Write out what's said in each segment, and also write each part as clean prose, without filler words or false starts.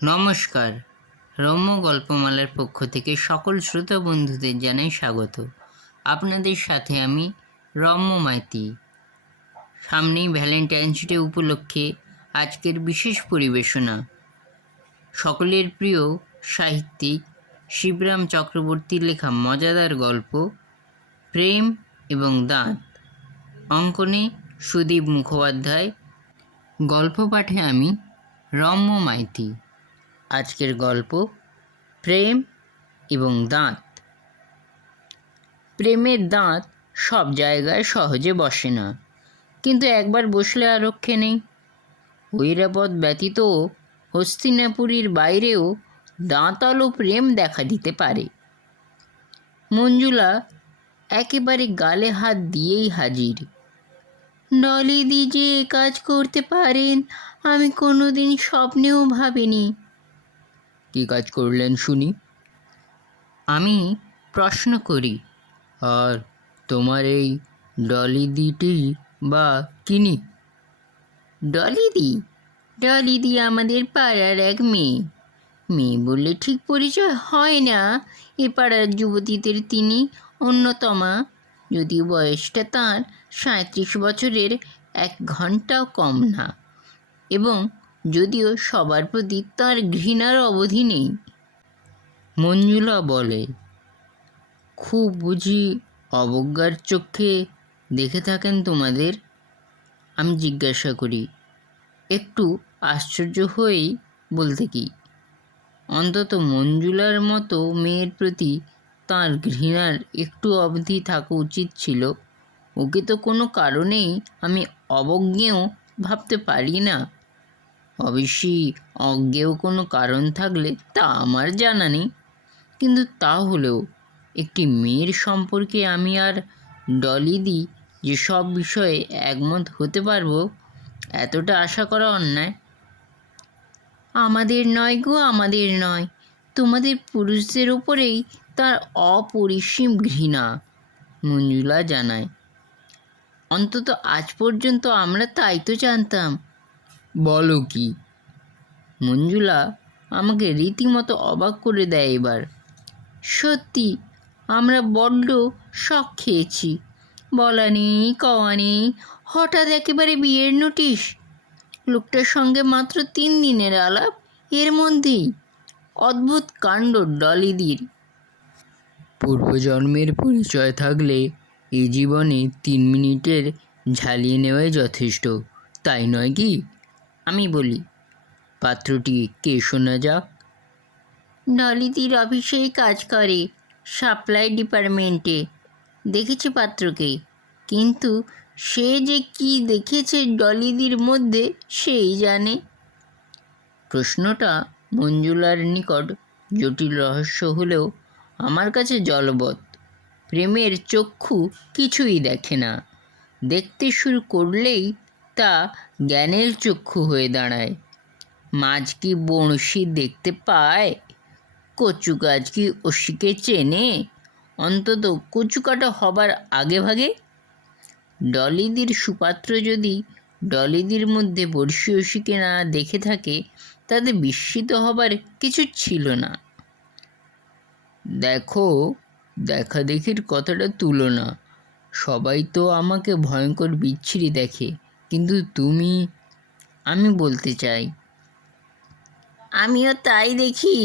নমস্কার। রম্য গল্পমালার পক্ষ থেকে সকল শ্রোতা বন্ধুদের জানাই স্বাগত। আপনাদের সাথে আমি রম্য মাইতি। সামনেই ভ্যালেন্টাইন্স ডে উপলক্ষে আজকের বিশেষ পরিবেশনা সকলের প্রিয় সাহিত্যিক শিবরাম চক্রবর্তীর লেখা মজাদার গল্প প্রেম এবং দাঁত। অঙ্কনে সুদীপ মুখোপাধ্যায়, গল্প পাঠে আমি রম্য মাইতি। আজকের গল্প প্রেম এবং দাঁত। প্রেমের দাঁত সব জায়গায় সহজে বসে না, কিন্তু একবার বসলে আর রক্ষে নেই। ঐরাবত ব্যতীত হস্তিনাপুরীর বাইরেও দাঁতালো প্রেম দেখা দিতে পারে। মঞ্জুলা একেবারে গালে হাত দিয়েই হাজির। ডলিদি যে কাজ করতে পারেন আমি কোনোদিন স্বপ্নেও ভাবিনি। কী কাজ করলেন শুনি? আমি প্রশ্ন করি। আর তোমার এই ডলিদিটি বা কিনি? ডলিদি আমাদের পাড়ার এক মেয়ে বললে ঠিক পরিচয় হয় না। এ পাড়ার যুবতীদের তিনি অন্যতমা, যদিও বয়সটা তাঁর 37 বছরের 1 ঘন্টাও কম না, এবং যদিও সবার প্রতি তাঁর ঘৃণার অবধি নেই। মঞ্জুলা বলে, খুব বুঝি অবজ্ঞার চোখে দেখে থাকেন তোমাদের? আমি জিজ্ঞাসা করি, একটু আশ্চর্য হয়েই। বলতে কি, অন্তত মঞ্জুলার মতো মেয়ের প্রতি তাঁর ঘৃণার একটু অবধি থাকা উচিত ছিল। ওকে তো কোনো কারণেই আমি অবজ্ঞেয় ভাবতে পারি না। অবশ্যই অজ্ঞেয় কোনো কারণ থাকলে তা আমার জানা নেই, কিন্তু তাহলেও একটি মেয়ের সম্পর্কে আমি আর ডলিদি যে সব বিষয়ে একমত হতে পারবো, এতটা আশা করা অন্যায়। আমাদের নয় গো, আমাদের নয়, তোমাদের পুরুষদের ওপরেই তার অপরিসীম ঘৃণা, মঞ্জুলা জানায়। অন্তত আজ পর্যন্ত আমরা তাই তো জানতাম। বলো কি? মঞ্জুলা আমাকে রীতিমতো অবাক করে দেয় এবার। সত্যি, আমরা বড্ড শক খেয়েছি। বলা নেই কওয়া নেই, হঠাৎ একেবারে বিয়ের নোটিশ। লোকটার সঙ্গে মাত্র 3 দিনের আলাপ, এর মধ্যেই অদ্ভুত কাণ্ড ডলিদির। পূর্বজন্মের পরিচয় থাকলে এই জীবনে 3 মিনিটের ঝালিয়ে নেওয়াই যথেষ্ট, তাই নয় কি? আমি বলি, পাত্রটি কে শোনা যাক? ডলিদির অফিসেই কাজ করে, সাপ্লাই ডিপার্টমেন্টে। দেখেছি পাত্রকে, কিন্তু সে যে কি দেখেছে ডলিদির মধ্যে সেই জানে। প্রশ্নটা মঞ্জুলার নিকট জটিল রহস্য হলেও আমার কাছে জলবৎ। প্রেমের চক্ষু কিছুই দেখে না, দেখতে শুরু করলেই তা জ্ঞানের চক্ষু হয়ে দাঁড়ায়। মাছ কি বড়শি দেখতে পায়? কচু গাছ কি অসিকে চেনে? অন্তত কচু কাটা হবার আগে ভাগে। ডলিদির সুপাত্র যদি ডলিদির মধ্যে বড়শি অসিকে না দেখে থাকে, তাতে বিস্মিত হবার কিছু ছিল না। দেখো, দেখাদেখির কথাটা তুলো না। সবাই তো আমাকে ভয়ঙ্কর বিচ্ছিরি দেখে, কিন্তু তুমি। আমি বলতে চাই, আমিও তাই দেখি,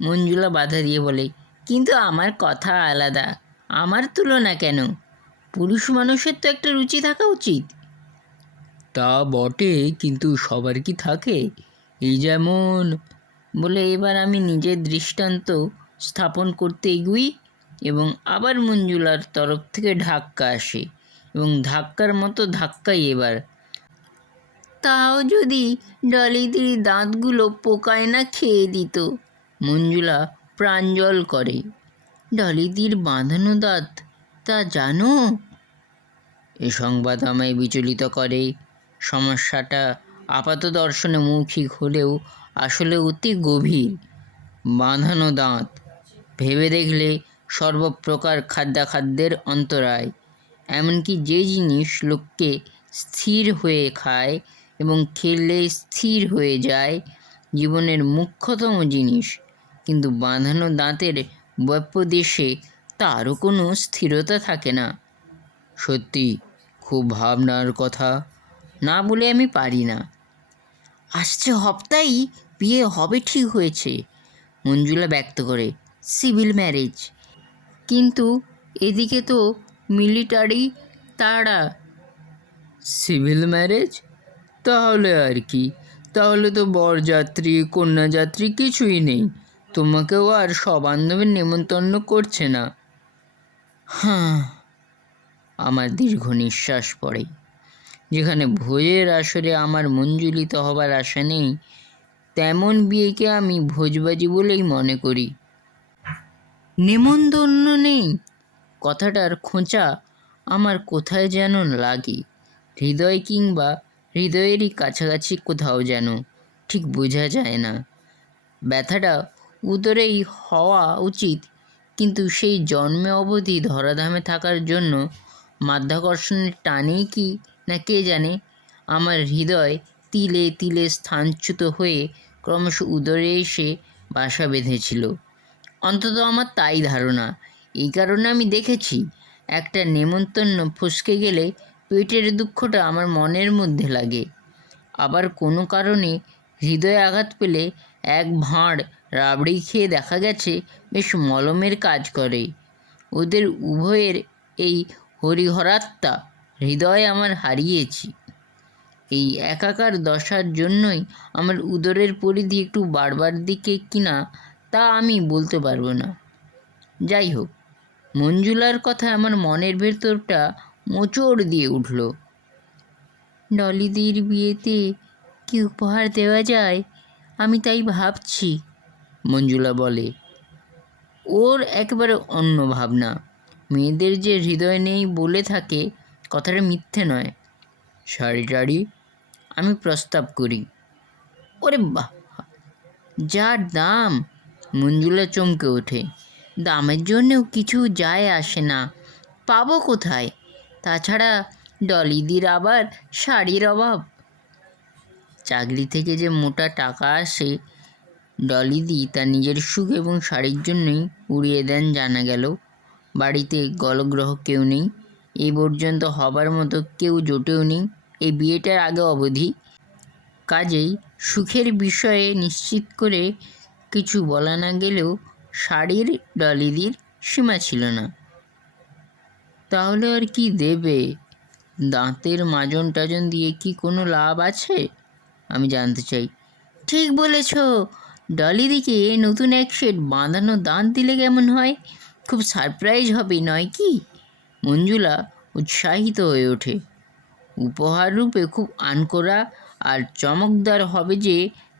মঞ্জুলা বাধা দিয়ে বলে। কিন্তু আমার কথা আলাদা। আমার তুলনা কেন? পুরুষ মানুষের তো একটা রুচি থাকা উচিত। তা বটে, কিন্তু সবার কি থাকে? এই যেমন, বলে এবার আমি নিজের দৃষ্টান্ত স্থাপন করতে এগুই, এবং আবার মঞ্জুলার তরফ থেকে ধাক্কা আসে, এবং ধাক্কার মতো ধাক্কাই এবার। তাও যদি ডলিদির দাঁতগুলো পোকায় না খেয়ে দিত। মঞ্জুলা প্রাঞ্জল করে। ডলিদির বাঁধানো দাঁত, তা জানো? এ সংবাদ আমায় বিচলিত করে। সমস্যাটা আপাত দর্শনে মৌখিক হলেও আসলে অতি গভীর। বাঁধানো দাঁত, ভেবে দেখলে সর্বপ্রকার খাদ্যাখাদ্যের অন্তরায়। এমনকি যে জিনিস লোককে স্থির হয়ে খায় এবং খেলে স্থির হয়ে যায়, জীবনের মুখ্যতম জিনিস, কিন্তু বাঁধানো দাঁতের ব্যাপদেশে তারও কোনো স্থিরতা থাকে না। সত্যি খুব ভাবনার কথা, না বলে আমি পারি না। আসছে সপ্তাহেই বিয়ে হবে ঠিক হয়েছে, মঞ্জুলা ব্যক্ত করে। Civil marriage. কিন্তু এদিকে তো মিলিটারি তাড়া। Civil marriage? তাহলে আর কি, তাহলে তো বরযাত্রী কন্যাযাত্রী কিছুই নেই, তোমাকেও আর সবান্ধবের নেমন্তন্ন করছে না। হ্যাঁ, আমার দীর্ঘ নিঃশ্বাস পড়ে। যেখানে ভোজের আসরে আমার মঞ্জুলিত হবার আশা নেই, তেমন বিয়েকে আমি ভোজবাজি বলেই মনে করি। নেমন্তন্ন নেই কথাটার খোঁচা আমার কোথায় যেন লাগে, হৃদয় কিংবা হৃদয়েরই কাছাকাছি কোথাও যেন, ঠিক বোঝা যায় না। ব্যথাটা উদরেই হওয়া উচিত, কিন্তু সেই জন্মে অবধি ধরাধামে থাকার জন্য মাধ্যাকর্ষণের টানেই কি না কে জানে আমার হৃদয় তিলে তিলে স্থানচ্যুত হয়ে ক্রমশ উদরে এসে বাসা বেঁধেছিল। অন্তত আমার তাই ধারণা। এই কারণে আমি দেখেছি, একটা নেমন্তন্ন ফসকে গেলে পেটের দুঃখটা আমার মনের মধ্যে লাগে। আবার কোনো কারণে হৃদয়ে আঘাত পেলে এক ভাঁড় রাবড়ি খেয়ে দেখা গেছে বেশ মলমের কাজ করে। ওদের উভয়ের এই হরিহরাত্মা হৃদয় আমার হারিয়েছি। এই একাকার দশার জন্যই আমার উদরের পরিধি একটু বাড়বার দিকে কিনা তা আমি বলতে পারবো না। যাই হোক, মঞ্জুলার কথায় আমার মনের ভেতরটা মোচড় দিয়ে উঠল। ডলিদির বিয়েতে কি উপহার দেওয়া যায় আমি তাই ভাবছি, মঞ্জুলা বলে। ওর একেবারে অন্য ভাবনা। মেয়েদের যে হৃদয় নেই বলে থাকে, কথাটা মিথ্যে নয়। শাড়ি টাড়ি, আমি প্রস্তাব করি। ওরে বাহ, যা দাম! মঞ্জুলা চমকে ওঠে। দামের জন্যেও কিছু যায় আসে না, পাবো কোথায়? তাছাড়া ডলিদির আবার শাড়ির অভাব। চাকরি থেকে যে মোটা টাকা আসে ডলিদি তার নিজের সুখ এবং শাড়ির জন্যই উড়িয়ে দেন জানা গেল। বাড়িতে গলগ্রহ কেউ নেই, এই পর্যন্ত হবার মতো কেউ জোটেও নেই এই বিয়েটার আগে অবধি। কাজেই সুখের বিষয়ে নিশ্চিত করে কিছু বলা না গেলেও শাড়ির ডলিদির সীমা ছিল না। তাহলে আর কি দেবে? দাঁতের মাজন টাজন দিয়ে কি কোনো লাভ আছে? আমি জানতে চাই। ঠিক বলেছ, ডলিদিকে নতুন এক সেট বাঁধানো দাঁত দিলে কেমন হয়? খুব সারপ্রাইজ হবে নয় কি? মঞ্জুলা উৎসাহিত হয়ে ওঠে। উপহার রূপে খুব আনকোড়া আর চমকদার হবে যে,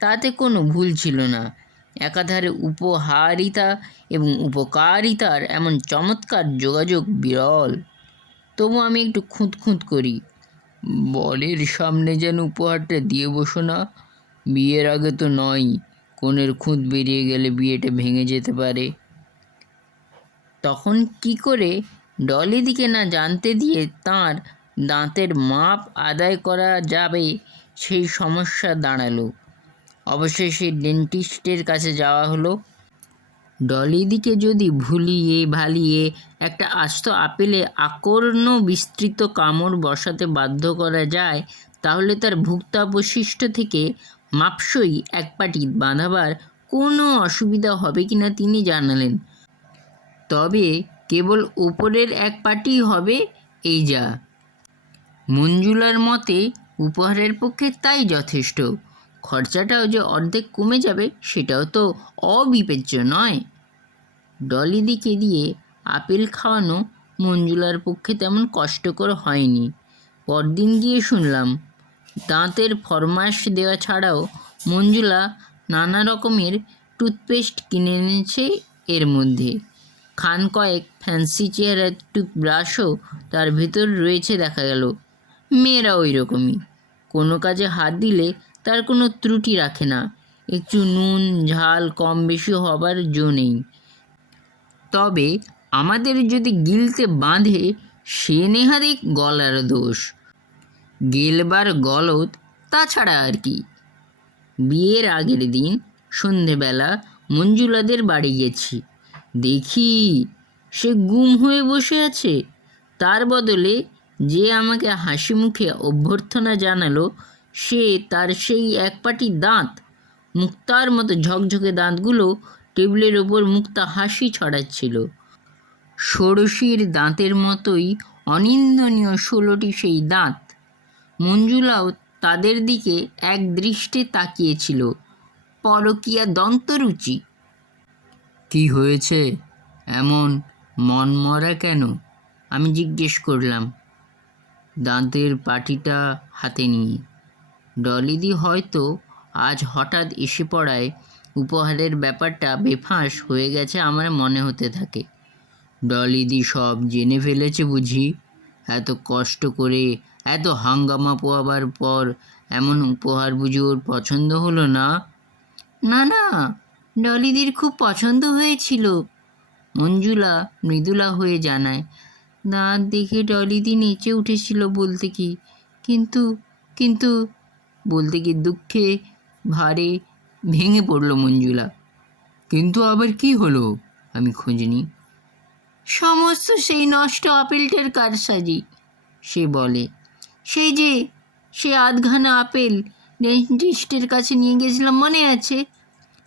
তাতে কোনো ভুল ছিল না। একাধারে উপহারিতা এবং উপকারিতার এমন চমৎকার যোগাযোগ বিরল। তবু আমি একটু খুঁত করি। বরের সামনে যেন উপহারটা দিয়ে বসো না, বিয়ের আগে তো নয়। কনের খুঁত বেরিয়ে গেলে বিয়েটা ভেঙে যেতে পারে। তখন কি করে ডলিদিকে না জানতে দিয়ে তাঁর দাঁতের মাপ আদায় করা যাবে সেই সমস্যা দাঁড়ালো। অবশেষে ডেন্টিস্টের কাছে যাওয়া হলো। ডলিদিকে যদি ভুলিয়ে ভালিয়ে একটা আস্ত আপেলে আকর্ণ বিস্তৃত কামড় বসাতে বাধ্য করা যায়, তাহলে তার ভুক্তাবশিষ্ট থেকে মাপসই এক পাটি বাঁধাবার কোনো অসুবিধা হবে কিনা তিনি জানালেন। তবে কেবল ওপরের এক পাটিই হবে, এই যা। মঞ্জুলার মতে উপহারের পক্ষে তাই যথেষ্ট। খরচাটাও যে অর্ধেক কমে যাবে সেটাও তো অবিবেচ্য নয়। ডলিদিকে দিয়ে আপেল খাওয়ানো মঞ্জুলার পক্ষে তেমন কষ্টকর হয়নি। পরদিন গিয়ে শুনলাম দাঁতের ফরমাশ দেওয়া ছাড়াও মঞ্জুলা নানা রকমের টুথপেস্ট কিনে এনেছে। এর মধ্যে খান কয়েক ফ্যান্সি চেহারার টুথব্রাশও তার ভেতর রয়েছে দেখা গেল। মেয়েরা ওই রকমই, কোনো কাজে হাত দিলে তার কোনো ত্রুটি রাখে না। একটু নুন ঝাল কম বেশি হবার জো নেই। তবে আমাদের যদি গিলতে বাঁধে সে নেহারে গলার দোষ, গেলবার গলদ, তাছাড়া আর কি। বিয়ের আগের দিন সন্ধেবেলা মঞ্জুলাদের বাড়ি গেছি। দেখি সে গুম হয়ে বসে আছে। তার বদলে যে আমাকে হাসি মুখে অভ্যর্থনা জানালো, সে তার সেই এক পাটি দাঁত, মুক্তার মতো ঝকঝকে দাঁতগুলো টেবিলের ওপর মুক্তা হাসি ছড়াচ্ছিল। ষোড়শীর দাঁতের মতোই অনিন্দনীয় 16টি সেই দাঁত। মঞ্জুলাও তাদের দিকে এক দৃষ্টে তাকিয়েছিল। পরকীয়া দন্তরুচি। কি হয়েছে, এমন মনমরা কেন? আমি জিজ্ঞেস করলাম, দাঁতের পাটিটা হাতে নিয়ে। ডলিদি হয়তো আজ হঠাৎ এসে পড়ায় উপহারের ব্যাপারটা বেফাঁস হয়ে গেছে আমার মনে হতে থাকে। ডলিদি সব জেনে ফেলেছে বুঝি? এত কষ্ট করে এত হাঙ্গামা পোয়াবার পর এমন উপহার বুঝি ওর পছন্দ হলো না? না না, ডলিদির খুব পছন্দ হয়েছিল, মঞ্জুলা মৃদুলা হয়ে জানায়। দাঁত দেখে ডলিদি নেচে উঠেছিল বলতে কি, কিন্তু কিন্তু বলতে কি দুঃখে ভারে ভেঙে পড়ল মঞ্জুলা। কিন্তু আবার কি হলো? আমি খুঁজিনি। সমস্ত সেই নষ্ট আপেলটার কারসাজি, সে বলে। সেই যে সে আধখানা আপেল ডেন্টিস্টের কাছে নিয়ে গেছিলাম, মনে আছে?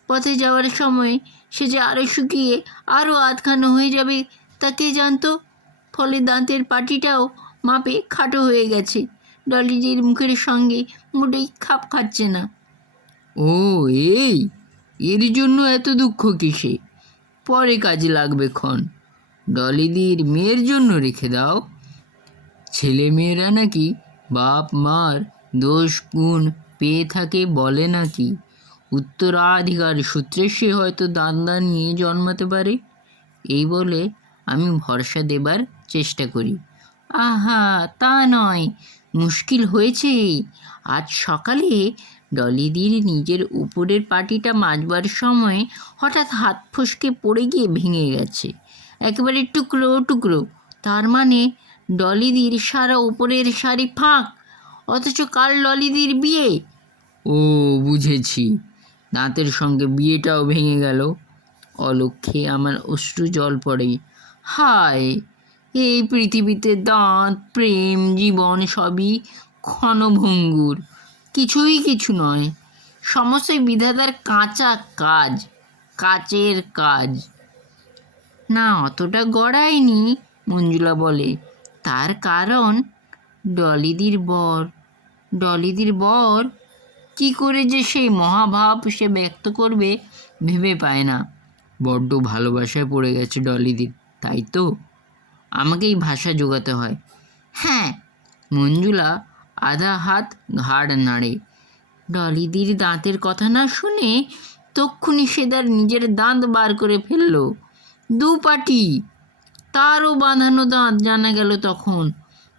পথে যাওয়ার সময় সে যে আরও শুকিয়ে আরও আধখানা হয়ে যাবে তা কে জানতো। ফলে দাঁতের পাটিটাও মাপে খাটো হয়ে গেছে। ডলিদির মুখের সঙ্গে মোটেই খাপ খাচ্ছে না। ও, এই এর জন্য এত দুঃখ কিসে? পরে কাজে লাগবে ক্ষণ। ডলিদির মেয়ের জন্য রেখে দাও। ছেলে মেয়েরা নাকি বাপ মার দোষ গুণ পেয়ে থাকে বলে নাকি। উত্তরাধিকার সূত্রে সে হয়তো দান্দা নিয়ে জন্মাতে পারে। এই বলে আমি ভরসা দেবার চেষ্টা করি। আহা, তা নয়, মুশকিল হয়েছে। আজ সকালে ডলিদির নিজের উপরের পাটিটা মাজবার সময় হঠাৎ হাত ফসকে পড়ে গিয়ে ভেঙে গেছে, একেবারে টুকরো টুকরো। তার মানে ডলিদির সারা উপরের শাড়ি ফাঁক, অথচ কাল ডলিদির বিয়ে। ও, বুঝেছি, দাঁতের সঙ্গে বিয়েটাও ভেঙে গেল। অলক্ষ্যে আমার অশ্রু জল পড়ে। হায়, এই পৃথিবীতে দাঁত, প্রেম, জীবন সবই ক্ষণভঙ্গুর, কিছুই কিছু নয়। সমস্তই বিধাতার কাঁচা কাজ, কাচের কাজ। না, অতটা গড়ায়নি, মঞ্জুলা বলে। তার কারণ ডলিদির বর কি করে যে সেই মহাভাব সে ব্যক্ত করবে ভেবে পায় না। বড্ড ভালোবাসায় পড়ে গেছে ডলিদির, তাই তো আমাকেই ভাষা জোগাতে হয়। হ্যাঁ, মঞ্জুলা আধা হাত ঘাড় নাড়ে। ডলিদির দাঁতের কথা না শুনে তক্ষুনি সে তার নিজের দাঁত বার করে ফেলল। দুপাটি, তারও বাঁধানো দাঁত জানা গেল তখন।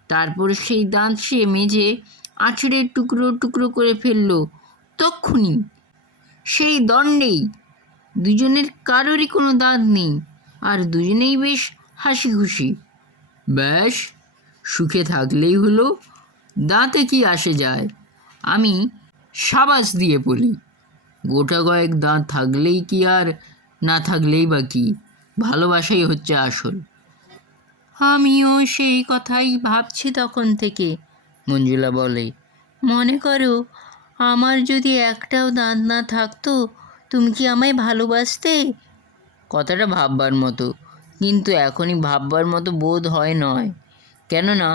তারপর সেই দাঁত সে মেজে আছড়ে টুকরো টুকরো করে ফেলল তক্ষুনি, সেই দণ্ডেই। দুজনের কারোরই কোনো দাঁত নেই, আর দুজনেই বেশ হাসি খুশি। ব্যাস, সুখে থাকলেই হলো, দাঁতে কি আসে যায়। আমি সাবাস দিয়ে বলি, গোটা কয়েক দাঁত থাকলেই কি আর না থাকলেই বা কি, ভালোবাসাই হচ্ছে আসল। আমিও সেই কথাই ভাবছি তখন থেকে, মঞ্জুলা বলে। মনে করো, আমার যদি একটাও দাঁত না থাকতো, তুমি কি আমায় ভালোবাসতে? কথাটা ভাববার মতো, কিন্তু এখনই ভাববার মতো বোধ হয় নয়। কেননা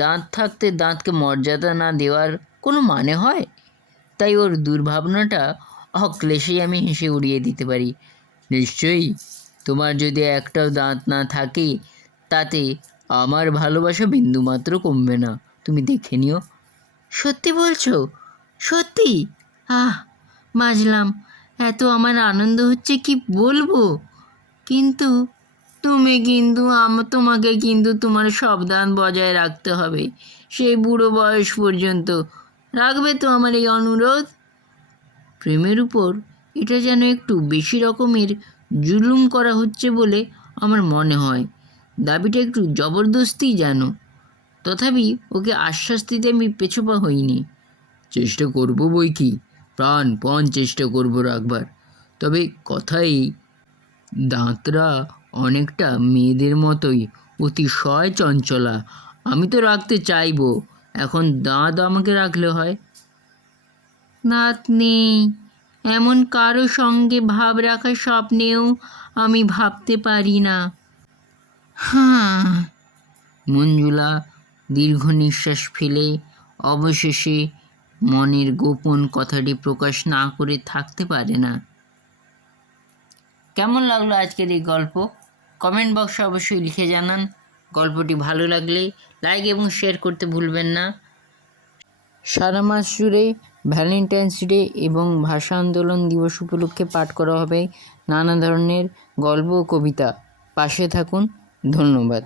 দাঁত থাকতে দাঁতকে মর্যাদা না দেওয়ার কোনো মানে হয়? তাই ওর দুর্ভাবনাটা অক্লেশেই আমি হেসে উড়িয়ে দিতে পারি। নিশ্চয়ই, তোমার যদি একটাও দাঁত না থাকে তাতে আমার ভালোবাসা বিন্দুমাত্র কমবে না, তুমি দেখে নিও। সত্যি বলছো? সত্যি? আহ, বাজলাম। এত আমার আনন্দ হচ্ছে কি বলবো। কিন্তু তোমাকে কিন্তু তোমার সাবধান বজায় রাখতে হবে সেই বুড়ো বয়স পর্যন্ত। রাখবে তো আমার এই অনুরোধ? প্রেমের উপর এটা যেন একটু বেশি রকমের জুলুম করা হচ্ছে বলে আমার মনে হয়। দাবিটা একটু জবরদস্তি যেন। তথাপি ওকে আশ্বাস দিতে আমি পেছপা হইনি। চেষ্টা করব বই কি, প্রাণপণ চেষ্টা করব রাখবার। তবে কথাই, দাঁতরা অনেকটা মেয়েদের মতোই অতিশয় চঞ্চলা। আমি তো রাখতে চাইবো, এখন দাঁত আমাকে রাখলে হয়। দাঁত নেই এমন কারো সঙ্গে ভাব রাখার স্বপ্নেও আমি ভাবতে পারি না। হ্যাঁ। মঞ্জুলা দীর্ঘ নিঃশ্বাস ফেলে অবশেষে মনের গোপন কথাটি প্রকাশ না করে থাকতে পারে না। কেমন লাগলো আজকের এই গল্প? কমেন্ট বক্সে অবশ্যই লিখে জানান। গল্পটি ভালো লাগলে লাইক এবং শেয়ার করতে ভুলবেন না। সারা মাস জুড়ে ভ্যালেন্টাইন্স ডে এবং ভাষা আন্দোলন দিবস উপলক্ষে পাঠ করা হবে নানা ধরনের গল্প ও কবিতা। পাশে থাকুন। ধন্যবাদ।